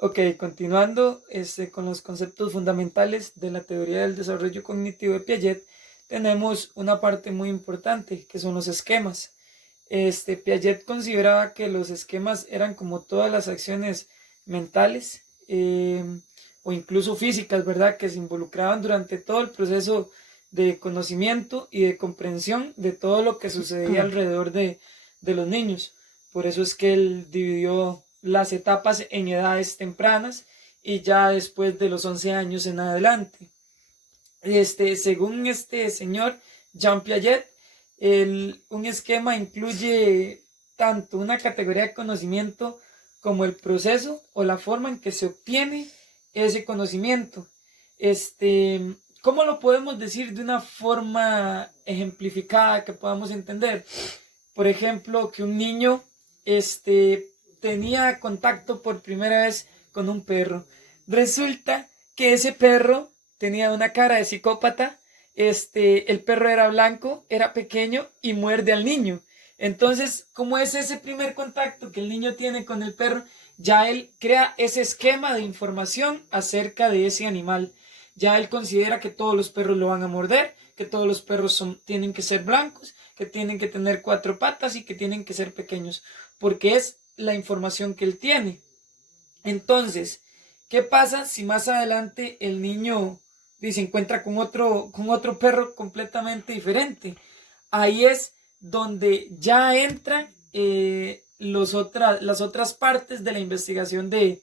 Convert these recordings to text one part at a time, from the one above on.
Ok, continuando con los conceptos fundamentales de la teoría del desarrollo cognitivo de Piaget, tenemos una parte muy importante que son los esquemas. Piaget consideraba que los esquemas eran como todas las acciones mentales o incluso físicas, ¿verdad? Que se involucraban durante todo el proceso de conocimiento y de comprensión de todo lo que sucedía alrededor de los niños. Por eso es que él dividió las etapas en edades tempranas y ya después de los 11 años en adelante. Según este señor Jean Piaget, un esquema incluye tanto una categoría de conocimiento como el proceso o la forma en que se obtiene ese conocimiento. ¿Cómo lo podemos decir de una forma ejemplificada que podamos entender? Por ejemplo, que un niño tenía contacto por primera vez con un perro. Resulta que ese perro tenía una cara de psicópata. El perro era blanco, era pequeño y muerde al niño. Entonces, como es ese primer contacto que el niño tiene con el perro, ya él crea ese esquema de información acerca de ese animal. Ya él considera que todos los perros lo van a morder, que todos los perros tienen que ser blancos, que tienen que tener 4 patas y que tienen que ser pequeños, porque es la información que él tiene. Entonces, ¿qué pasa si más adelante el niño se encuentra con otro perro completamente diferente? Ahí es donde ya entran las otras partes de la investigación de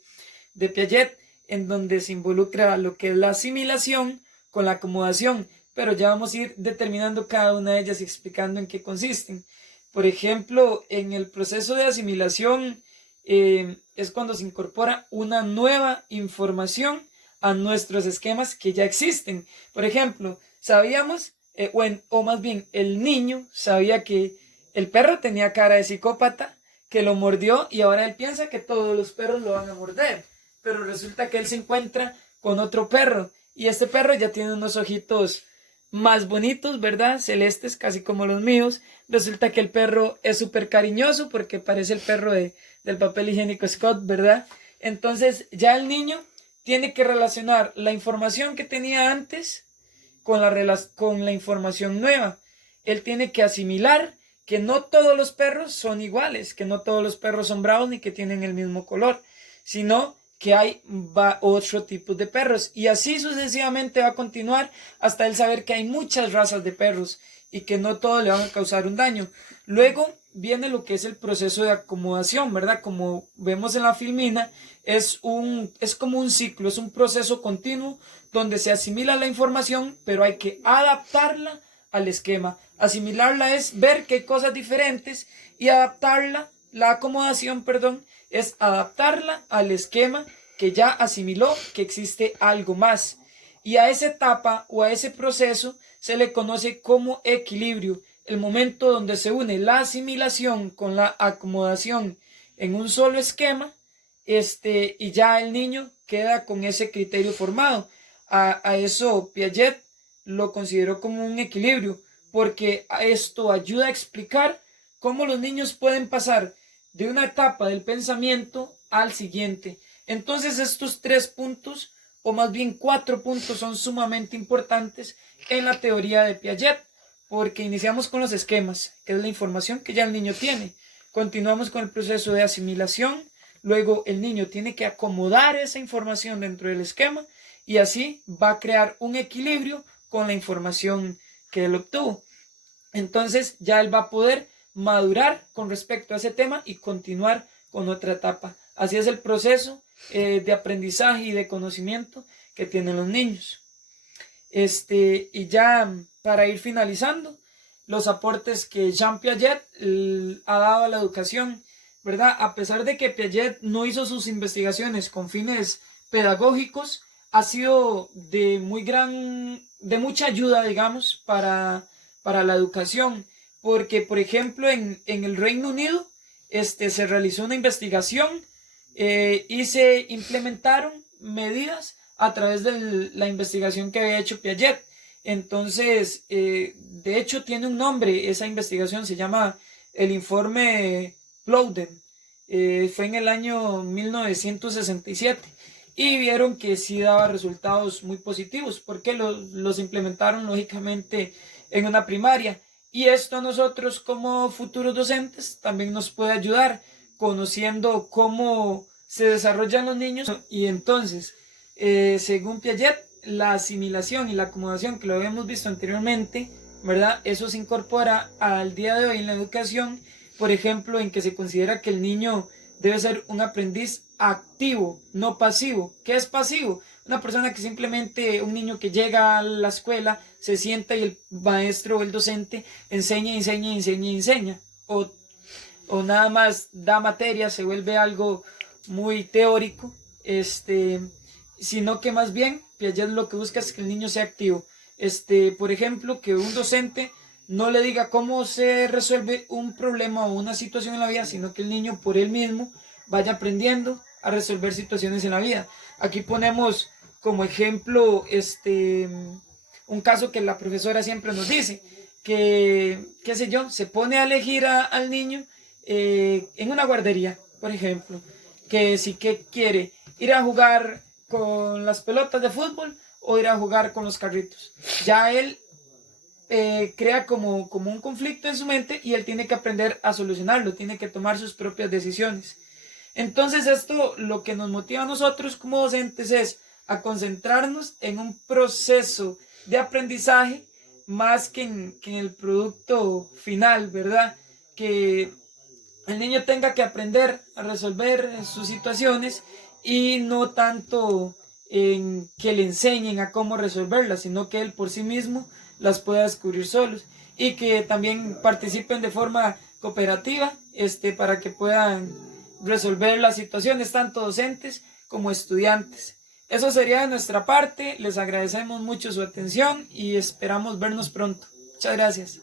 Piaget, en donde se involucra lo que es la asimilación con la acomodación, pero ya vamos a ir determinando cada una de ellas y explicando en qué consisten. Por ejemplo, en el proceso de asimilación es cuando se incorpora una nueva información a nuestros esquemas que ya existen. Por ejemplo, sabíamos, o más bien el niño sabía que el perro tenía cara de psicópata, que lo mordió y ahora él piensa que todos los perros lo van a morder. Pero resulta que él se encuentra con otro perro y este perro ya tiene unos ojitos más bonitos, ¿verdad? Celestes, casi como los míos. Resulta que el perro es súper cariñoso porque parece el perro del papel higiénico Scott, ¿verdad? Entonces ya el niño tiene que relacionar la información que tenía antes con la información nueva. Él tiene que asimilar que no todos los perros son iguales, que no todos los perros son bravos ni que tienen el mismo color, sino que hay otro tipo de perros. Y así sucesivamente va a continuar hasta él saber que hay muchas razas de perros y que no todos le van a causar un daño. Luego viene lo que es el proceso de acomodación, ¿verdad? Como vemos en la filmina, es como un ciclo, es un proceso continuo donde se asimila la información, pero hay que adaptarla al esquema. Asimilarla es ver que hay cosas diferentes y adaptarla, la acomodación, perdón, es adaptarla al esquema que ya asimiló que existe algo más. Y a esa etapa o a ese proceso se le conoce como equilibrio, el momento donde se une la asimilación con la acomodación en un solo esquema, y ya el niño queda con ese criterio formado. A eso Piaget lo consideró como un equilibrio, porque esto ayuda a explicar cómo los niños pueden pasar de una etapa del pensamiento al siguiente. Entonces estos 3 puntos, o más bien 4 puntos, son sumamente importantes en la teoría de Piaget, porque iniciamos con los esquemas, que es la información que ya el niño tiene. Continuamos con el proceso de asimilación, luego el niño tiene que acomodar esa información dentro del esquema y así va a crear un equilibrio con la información que él obtuvo. Entonces ya él va a poder madurar con respecto a ese tema y continuar con otra etapa. Así es el proceso de aprendizaje y de conocimiento que tienen los niños. Y ya para ir finalizando, los aportes que Jean Piaget ha dado a la educación, ¿verdad? A pesar de que Piaget no hizo sus investigaciones con fines pedagógicos, ha sido de mucha ayuda, digamos, para la educación, porque, por ejemplo, en el Reino Unido, se realizó una investigación y se implementaron medidas a través de la investigación que había hecho Piaget. Entonces, de hecho, tiene un nombre esa investigación, se llama el informe Plowden. fue en el año 1967 y vieron que sí daba resultados muy positivos porque los implementaron lógicamente en una primaria. Y esto a nosotros como futuros docentes también nos puede ayudar conociendo cómo se desarrollan los niños. Y entonces, según Piaget, la asimilación y la acomodación, que lo habíamos visto anteriormente, ¿verdad? Eso se incorpora al día de hoy en la educación, por ejemplo, en que se considera que el niño debe ser un aprendiz activo, no pasivo. ¿Qué es pasivo? Una persona que simplemente, un niño que llega a la escuela, se sienta y el maestro o el docente enseña. O nada más da materia, se vuelve algo muy teórico, sino que más bien Piaget lo que busca es que el niño sea activo. Por ejemplo, que un docente no le diga cómo se resuelve un problema o una situación en la vida, sino que el niño por él mismo vaya aprendiendo a resolver situaciones en la vida. Aquí ponemos como ejemplo un caso que la profesora siempre nos dice, que, qué sé yo, se pone a elegir al niño en una guardería, por ejemplo, que si que quiere ir a jugar con las pelotas de fútbol o ir a jugar con los carritos. Ya él crea como un conflicto en su mente y él tiene que aprender a solucionarlo, tiene que tomar sus propias decisiones. Entonces esto lo que nos motiva a nosotros como docentes es a concentrarnos en un proceso de aprendizaje más que en el producto final, ¿verdad? Que el niño tenga que aprender a resolver sus situaciones y no tanto en que le enseñen a cómo resolverlas, sino que él por sí mismo las pueda descubrir solos y que también participen de forma cooperativa para que puedan resolver las situaciones tanto docentes como estudiantes. Eso sería de nuestra parte, les agradecemos mucho su atención y esperamos vernos pronto. Muchas gracias.